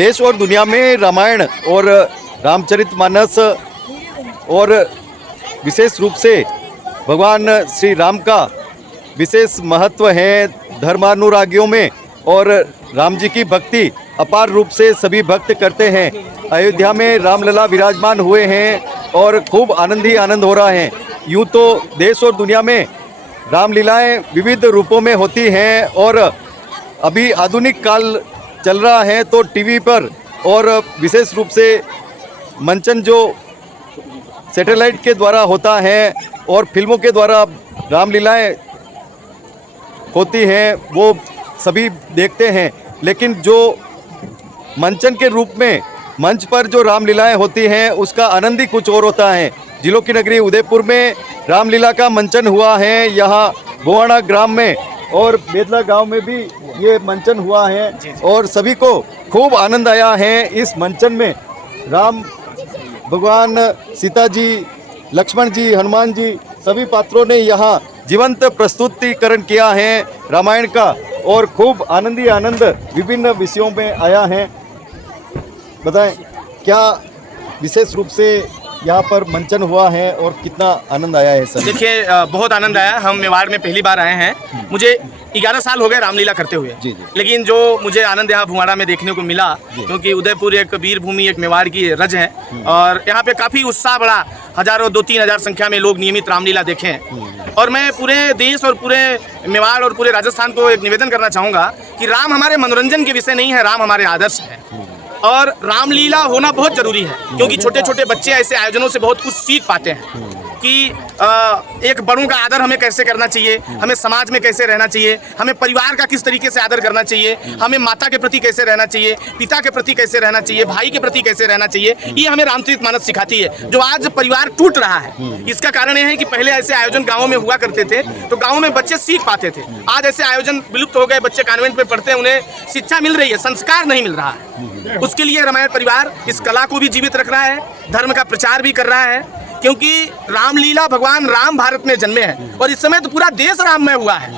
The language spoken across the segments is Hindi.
देश और दुनिया में रामायण और रामचरितमानस और विशेष रूप से भगवान श्री राम का विशेष महत्व है धर्मानुरागियों में, और राम जी की भक्ति अपार रूप से सभी भक्त करते हैं। अयोध्या में रामलला विराजमान हुए हैं और खूब आनंद ही आनंद हो रहा है। यूँ तो देश और दुनिया में रामलीलाएं विविध रूपों में होती हैं, और अभी आधुनिक काल चल रहा है तो टीवी पर और विशेष रूप से मंचन जो सैटेलाइट के द्वारा होता है और फिल्मों के द्वारा रामलीलाएं होती हैं वो सभी देखते हैं। लेकिन जो मंचन के रूप में मंच पर जो रामलीलाएं होती हैं उसका आनंद ही कुछ और होता है। जिलों की नगरी उदयपुर में रामलीला का मंचन हुआ है, यहाँ भुवाणा ग्राम में और बेदला गांव में भी ये मंचन हुआ है और सभी को खूब आनंद आया है। इस मंचन में राम भगवान, सीता जी, लक्ष्मण जी, हनुमान जी सभी पात्रों ने यहाँ जीवंत प्रस्तुतिकरण किया है रामायण का, और खूब आनंद ही आनंद विभिन्न विषयों में आया है। बताएं क्या विशेष रूप से यहाँ पर मंचन हुआ है और कितना आनंद आया है सर? देखिए बहुत आनंद आया। हम मेवाड़ में पहली बार आए हैं। मुझे 11 साल हो गए रामलीला करते हुए। जी। लेकिन जो मुझे आनंद यहाँ भुवाड़ा में देखने को मिला, क्योंकि उदयपुर एक वीर भूमि, एक मेवाड़ की रज है और यहाँ पे काफ़ी उत्साह बड़ा, हजारों 2-3 हज़ार संख्या में लोग नियमित रामलीला देखे हैं। और मैं पूरे देश और पूरे मेवाड़ और पूरे राजस्थान को एक निवेदन करना चाहूँगा कि राम हमारे मनोरंजन के विषय नहीं है, राम हमारे आदर्श है। और रामलीला होना बहुत ज़रूरी है, क्योंकि छोटे छोटे बच्चे ऐसे आयोजनों से बहुत कुछ सीख पाते हैं कि एक बड़ों का आदर हमें कैसे करना चाहिए, हमें समाज में कैसे रहना चाहिए, हमें परिवार का किस तरीके से आदर करना चाहिए, हमें माता के प्रति कैसे रहना चाहिए, पिता के प्रति कैसे रहना चाहिए, भाई के प्रति कैसे रहना चाहिए। ये हमें रामचरितमानस सिखाती है। जो आज परिवार टूट रहा है इसका कारण ये है कि पहले ऐसे आयोजन गाँवों में हुआ करते थे तो गाँव में बच्चे सीख पाते थे। आज ऐसे आयोजन विलुप्त हो गए, बच्चे कॉन्वेंट में पढ़ते हैं, उन्हें शिक्षा मिल रही है, संस्कार नहीं मिल रहा है। उसके लिए रामायण परिवार इस कला को भी जीवित रख रहा है, धर्म का प्रचार भी कर रहा है, क्योंकि रामलीला भगवान राम भारत में जन्मे हैं और इस समय तो पूरा देश राममय हुआ है।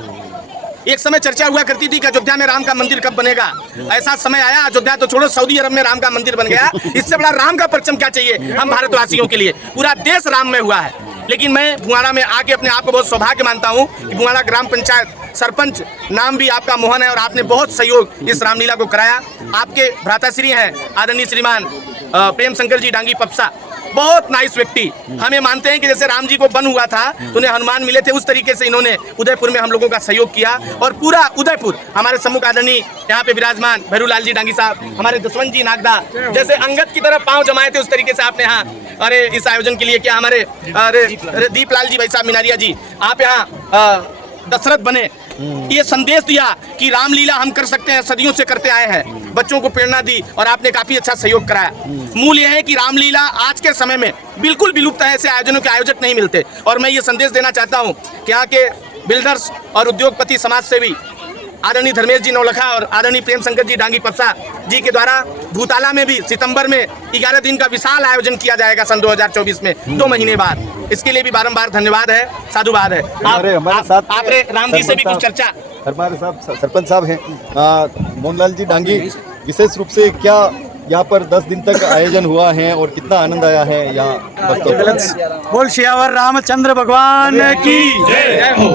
एक समय चर्चा हुआ करती थी कि अयोध्या में राम का मंदिर कब बनेगा। ऐसा समय आया, अयोध्या तो छोड़ो, सऊदी अरब में राम का मंदिर बन गया। इससे बड़ा राम का परचम क्या चाहिए हम भारतवासियों के लिए। पूरा देश राममय हुआ है। लेकिन मैं भुवाड़ा में आके अपने आप को बहुत सौभाग्य मानता हूँ कि भुवाड़ा ग्राम पंचायत सरपंच नाम भी आपका मोहन है और आपने बहुत सहयोग इस रामलीला को कराया। आपके भ्राताश्री हैं आदरणीय श्रीमान प्रेम शंकर जी डांगी पपसा, बहुत नाइस व्यक्ति। हमें मानते हैं कि जैसे राम जी को वन हुआ था तो उन्हें हनुमान मिले थे, उस तरीके से इन्होंने उदयपुर में हम लोगों का सहयोग किया। और पूरा उदयपुर हमारे सम्मुख आदरणीय यहाँ पे विराजमान भैरूलाल जी डांगी साहब, हमारे जसवंत जी नागदा, जैसे अंगद की तरफ पांव जमाए थे उस तरीके से आपने यहाँ अरे इस आयोजन के लिए क्या हमारे दीपलाल जी भाई साहब मिनारिया जी, आप यहाँ दशरथ बने, ये संदेश दिया कि रामलीला हम कर सकते हैं, सदियों से करते आए हैं, बच्चों को प्रेरणा दी और आपने काफी अच्छा सहयोग कराया। मूल यह है कि रामलीला आज के समय में बिल्कुल विलुप्त है, ऐसे आयोजनों के आयोजक नहीं मिलते। और मैं ये संदेश देना चाहता हूँ कि यहाँ के बिल्डर्स और उद्योगपति समाज सेवी आदरणीय धर्मेश जी नौलखा और आदरणीय प्रेम शंकर जी डांगी पपसा जी के द्वारा भूताला में भी सितंबर में 11 दिन का विशाल आयोजन किया जाएगा सन 2024 में, 2 महीने बाद। इसके लिए भी बारंबार धन्यवाद है, साधुवाद है। हमारे साथ आपने राम जी से भी कुछ चर्चा। हमारे साथ सरपंच साहब हैं मोहनलाल जी डांगी, विशेष रूप से क्या यहाँ पर 10 दिन तक आयोजन हुआ है और कितना आनंद आया है यहाँ? बोल सियावर रामचंद्र भगवान की जय हो।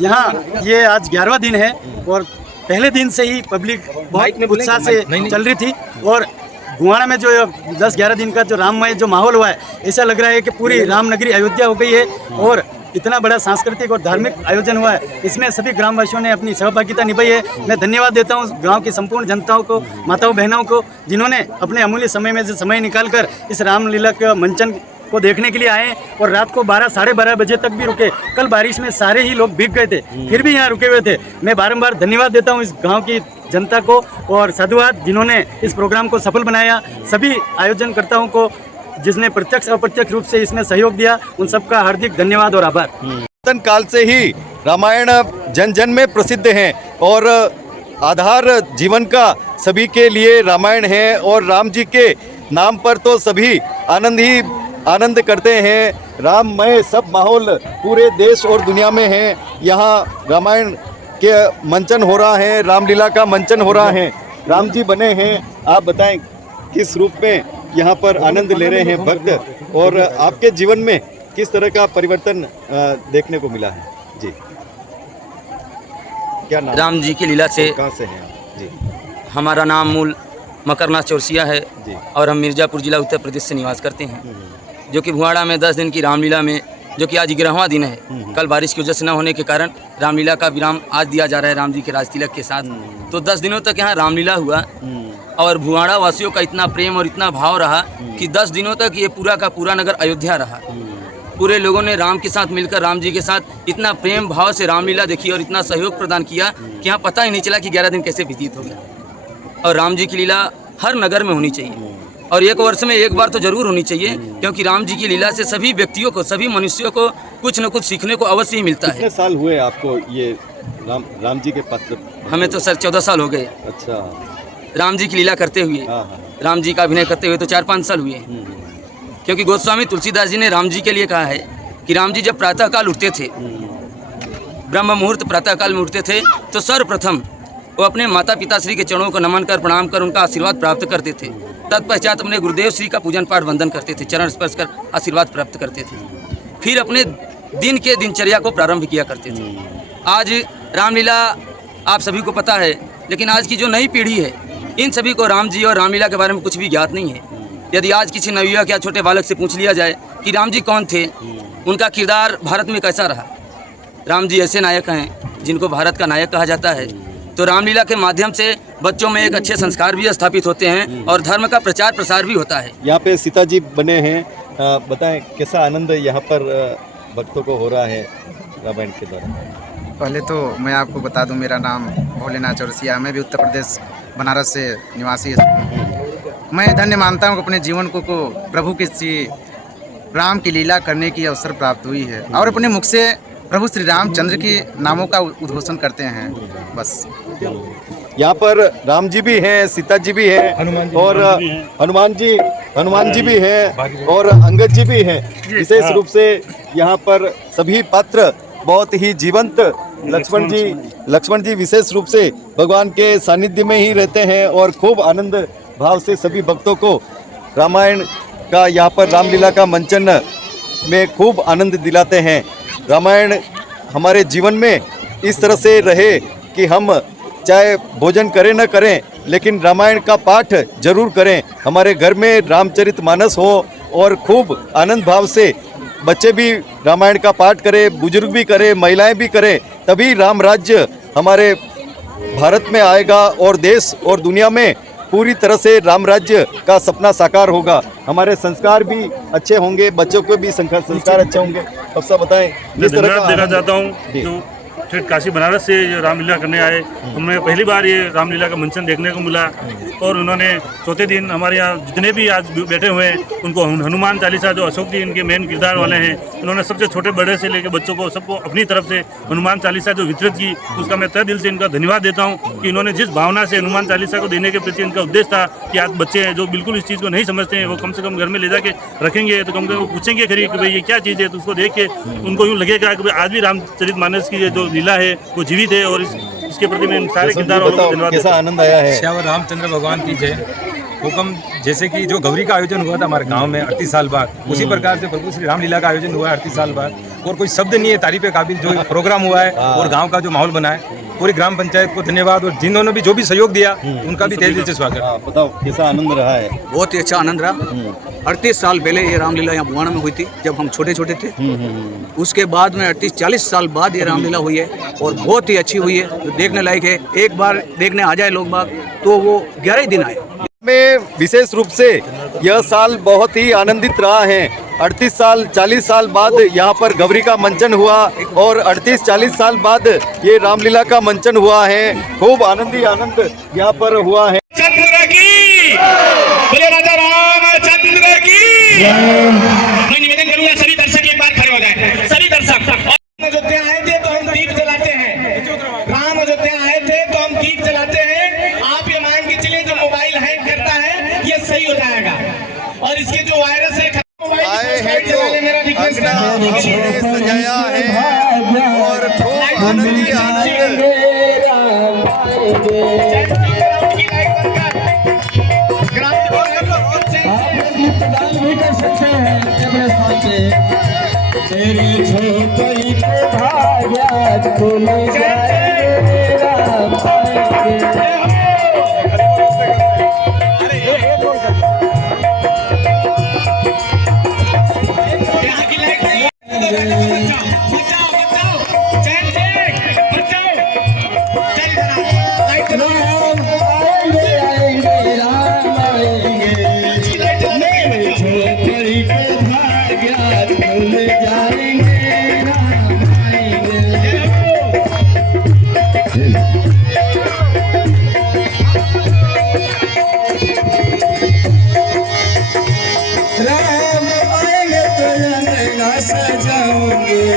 यहाँ ये आज 11वां दिन है और पहले दिन से ही पब्लिक बहुत उत्साह से चल रही थी और भुवाड़ा में जो 10-11 दिन का जो राममय जो माहौल हुआ है, ऐसा लग रहा है कि पूरी रामनगरी अयोध्या हो गई है और इतना बड़ा सांस्कृतिक और धार्मिक आयोजन हुआ है। इसमें सभी ग्रामवासियों ने अपनी सहभागिता निभाई है। मैं धन्यवाद देता हूँ गांव की संपूर्ण जनताओं को, माताओं बहनों को, जिन्होंने अपने अमूल्य समय में से समय निकालकर इस रामलीला के मंचन को देखने के लिए आए और रात को 12-12:30 बजे तक भी रुके। कल बारिश में सारे ही लोग भीग गए थे, फिर भी यहाँ रुके हुए थे। मैं बारंबार धन्यवाद देता हूँ इस गाँव की जनता को और साधुवाद जिन्होंने इस प्रोग्राम को सफल बनाया। सभी आयोजनकर्ताओं को जिसने प्रत्यक्ष अप्रत्यक्ष रूप से इसमें सहयोग दिया, उन सबका हार्दिक धन्यवाद और आभार। पुरातन काल से ही रामायण जन जन में प्रसिद्ध है और आधार जीवन का सभी के लिए रामायण है और राम जी के नाम पर तो सभी आनंद करते हैं। राममय सब माहौल पूरे देश और दुनिया में है। यहाँ रामायण के मंचन हो रहा है, रामलीला का मंचन हो रहा है राम जी बने हैं, आप बताएं किस रूप में यहाँ पर आनंद ले रहे हैं भक्त, और आपके जीवन में किस तरह का परिवर्तन देखने को मिला है? जी, क्या नाम? राम जी की लीला से कहाँ से हैं आप? जी हमारा नाम मूल मकरनाथ चौरसिया है जी। और हम मिर्ज़ापुर जिला उत्तर प्रदेश से निवास करते हैं, जो कि भुआड़ा में 10 दिन की रामलीला में, जो कि आज 11वां दिन है, कल बारिश की वजह से न होने के कारण रामलीला का विराम आज दिया जा रहा है राम जी के राज तिलक के साथ। तो 10 दिनों तक यहाँ रामलीला हुआ और भुआड़ा वासियों का इतना प्रेम और इतना भाव रहा कि 10 दिनों तक ये पूरा का पूरा नगर अयोध्या रहा। पूरे लोगों ने राम के साथ मिलकर, राम जी के साथ इतना प्रेम भाव से रामलीला देखी और इतना सहयोग प्रदान किया कि यहाँ पता ही नहीं चला कि 11 दिन कैसे व्यतीत हो गया। और राम जी की लीला हर नगर में होनी चाहिए और एक वर्ष में एक बार तो जरूर होनी चाहिए, क्योंकि राम जी की लीला से सभी व्यक्तियों को, सभी मनुष्यों को कुछ न कुछ सीखने को अवश्य ही मिलता है। कितने साल हुए आपको ये राम जी के पात्र? हमें तो सर 14 साल हो गए अच्छा। राम जी की लीला करते हुए। हाँ हाँ। राम जी का अभिनय करते हुए तो 4-5 साल हुए, क्योंकि गोस्वामी तुलसीदास जी ने राम जी के लिए कहा है कि राम जी जब प्रातःकाल उठते थे, ब्रह्म मुहूर्त प्रातःकाल में उठते थे, तो सर्वप्रथम वो अपने माता पिता श्री के चरणों को नमन कर, प्रणाम कर उनका आशीर्वाद प्राप्त करते थे। तत्पश्चात अपने गुरुदेव श्री का पूजन पाठ वंदन करते थे, चरण स्पर्श कर आशीर्वाद प्राप्त करते थे, फिर अपने दिन के दिनचर्या को प्रारंभ किया करते थे। आज रामलीला आप सभी को पता है, लेकिन आज की जो नई पीढ़ी है, इन सभी को राम जी और रामलीला के बारे में कुछ भी ज्ञात नहीं है। यदि आज किसी नवयुवक या छोटे बालक से पूछ लिया जाए कि राम जी कौन थे, उनका किरदार भारत में कैसा रहा, राम जी ऐसे नायक हैं जिनको भारत का नायक कहा जाता है। तो रामलीला के माध्यम से बच्चों में एक अच्छे संस्कार भी स्थापित होते हैं और धर्म का प्रचार प्रसार भी होता है। यहाँ पे सीता जी बने हैं, बताएं कैसा आनंद यहाँ पर भक्तों को हो रहा है रामायण के द्वारा? पहले तो मैं आपको बता दूं, मेरा नाम भोलेनाथ चौरसिया, मैं भी उत्तर प्रदेश बनारस से निवासी हूँ। मैं धन्य मानता हूँ कि अपने जीवन को प्रभु के श्री राम की लीला करने की अवसर प्राप्त हुई है और अपने मुख से प्रभु श्री रामचंद्र के नामों का उद्घोषण करते हैं। बस यहाँ पर राम जी भी हैं, सीता जी भी हैं और हनुमान जी भी हैं और अंगद जी भी हैं। विशेष रूप से यहाँ पर सभी पात्र बहुत ही जीवंत, लक्ष्मण जी विशेष रूप से भगवान के सानिध्य में ही रहते हैं और खूब आनंद भाव से सभी भक्तों को रामायण का, यहाँ पर रामलीला का मंचन में खूब आनंद दिलाते हैं। रामायण हमारे जीवन में इस तरह से रहे कि हम चाहे भोजन करें न करें, लेकिन रामायण का पाठ जरूर करें। हमारे घर में रामचरितमानस हो और खूब आनंद भाव से बच्चे भी रामायण का पाठ करें, बुजुर्ग भी करें, महिलाएं भी करें, तभी राम राज्य हमारे भारत में आएगा और देश और दुनिया में पूरी तरह से राम राज्य का सपना साकार होगा। हमारे संस्कार भी अच्छे होंगे, बच्चों को भी संस्कार अच्छे होंगे। अब सब बताएं मैं धन्यवाद देना चाहता हूँ जो ठेठ काशी बनारस से जो रामलीला करने आए, उन्हें पहली बार ये रामलीला का मंचन देखने को मिला और उन्होंने चौथे दिन हमारे यहाँ जितने भी आज बैठे हुए हैं उनको हनुमान चालीसा, जो अशोक जी इनके मेन किरदार वाले हैं, उन्होंने सबसे छोटे बड़े से लेकर बच्चों को सबको अपनी तरफ से हनुमान चालीसा जो वितरित की, उसका मैं तहे दिल से इनका धन्यवाद देता हूँ कि इन्होंने जिस भावना से हनुमान चालीसा को देने के प्रति इनका उद्देश्य था कि आज बच्चे हैं जो बिल्कुल इस चीज़ को नहीं समझते हैं, वो कम से कम घर में ले जाके रखेंगे तो कम से कम पूछेंगे खरी कि भाई ये क्या चीज़ है, तो उसको देख के उनको यूँ लगेगा कि आज भी रामचरितमानस की जो लीला है वो जीवित है और इसके प्रति मैं सारे किरदार वालों को धन्यवाद। कैसा आनंद आया है? श्यावर रामचंद्र भगवान की जय। हुक्म जैसे कि जो गौरी का आयोजन हुआ था हमारे गांव में 38 साल बाद, उसी प्रकार से प्रभु श्री रामलीला का आयोजन हुआ है 38 साल बाद, और कोई शब्द नहीं है तारीफ काबिल जो प्रोग्राम हुआ है और गांव का जो माहौल बना है। पूरी ग्राम पंचायत को धन्यवाद और जिन्होंने भी जो भी सहयोग दिया उनका भी तहे दिल से स्वागत। बताओ कैसा आनंद रहा है? बहुत ही अच्छा आनंद रहा। 38 साल पहले ये रामलीला यहाँ भुआड़ा में हुई थी जब हम छोटे छोटे थे। उसके बाद में 38-40 साल बाद ये रामलीला हुई है और बहुत ही अच्छी हुई है, जो देखने लायक है। एक बार देखने आ जाए लोग बाग तो वो 11 ही दिन आए। में विशेष रूप से यह साल बहुत ही आनंदित रहा है। 38 साल 40 साल बाद यहाँ पर गौरी का मंचन हुआ और 38-40 साल बाद ये रामलीला का मंचन हुआ है। खूब आनंद ही आनंद यहाँ पर हुआ है। चंद्र की बोले राजा रामचंद्र की। मैं निवेदन करूंगा सभी दर्शक एक बार खड़े हो जाएं। सभी दर्शक अयोध्या आए थे तो हम दीप जलाते हैं, राम अयोध्या आए थे तो हम दीप जलाते हैं। आप ये मान के चलिए जो मोबाइल हैंग करता है ये सही हो जाएगा और इसके जो वायरस है आए हैं तो अंगना हमने सजाया है और खूब आनंद ही आनंद। जाएंगे, तेरी झोपड़ी पे भाग्य खुल जाएंगे, राम आएंगे। कट जाएंगे,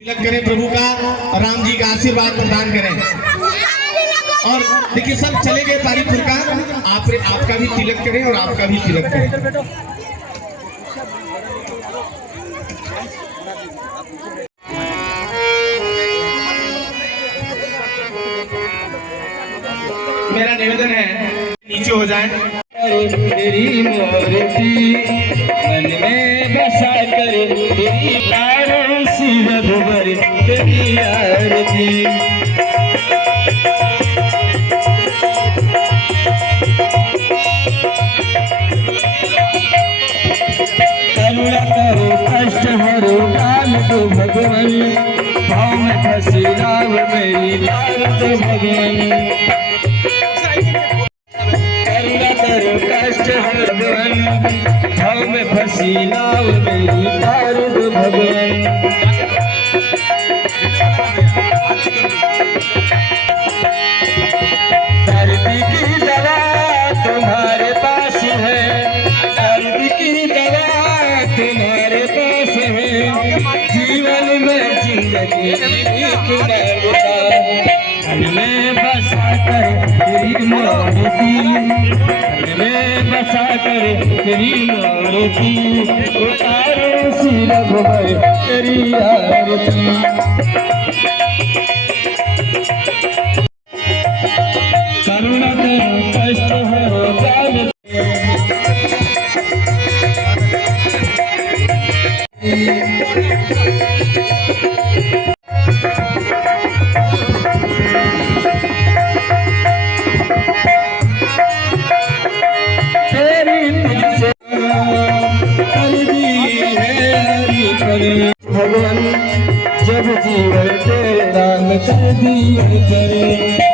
तिलक करें प्रभु का, राम जी का आशीर्वाद प्रदान करें। और देखिए सब चले गए पारीपुर का, आपका भी तिलक करें और आपका भी तिलक करें। मेरा निवेदन है नीचे हो जाएं। तेरी मूर्ति मन में बसा कर तेरी तारों सी रघुबर तेरी आरती करुणा करो कष्ट हरो काल तो भगवान भाव में फंसी राव मेरी लाल तो भगवान करो कष्ट भगवान भाव में फंसी नाव मेरी पार दो भगवान दर्द की दवा तुम्हारे पास है, दर्द की दवा तुम्हारे पास है, जीवन में जिंदगी में बसा कर तेरी मूर्ति में बसा कर तेरी मूर्ति उतारो सी रघुबर तेरी आरती करुणा करो कष्ट हो काल भगवान जब जीवन तेरे नाम कर दिए करे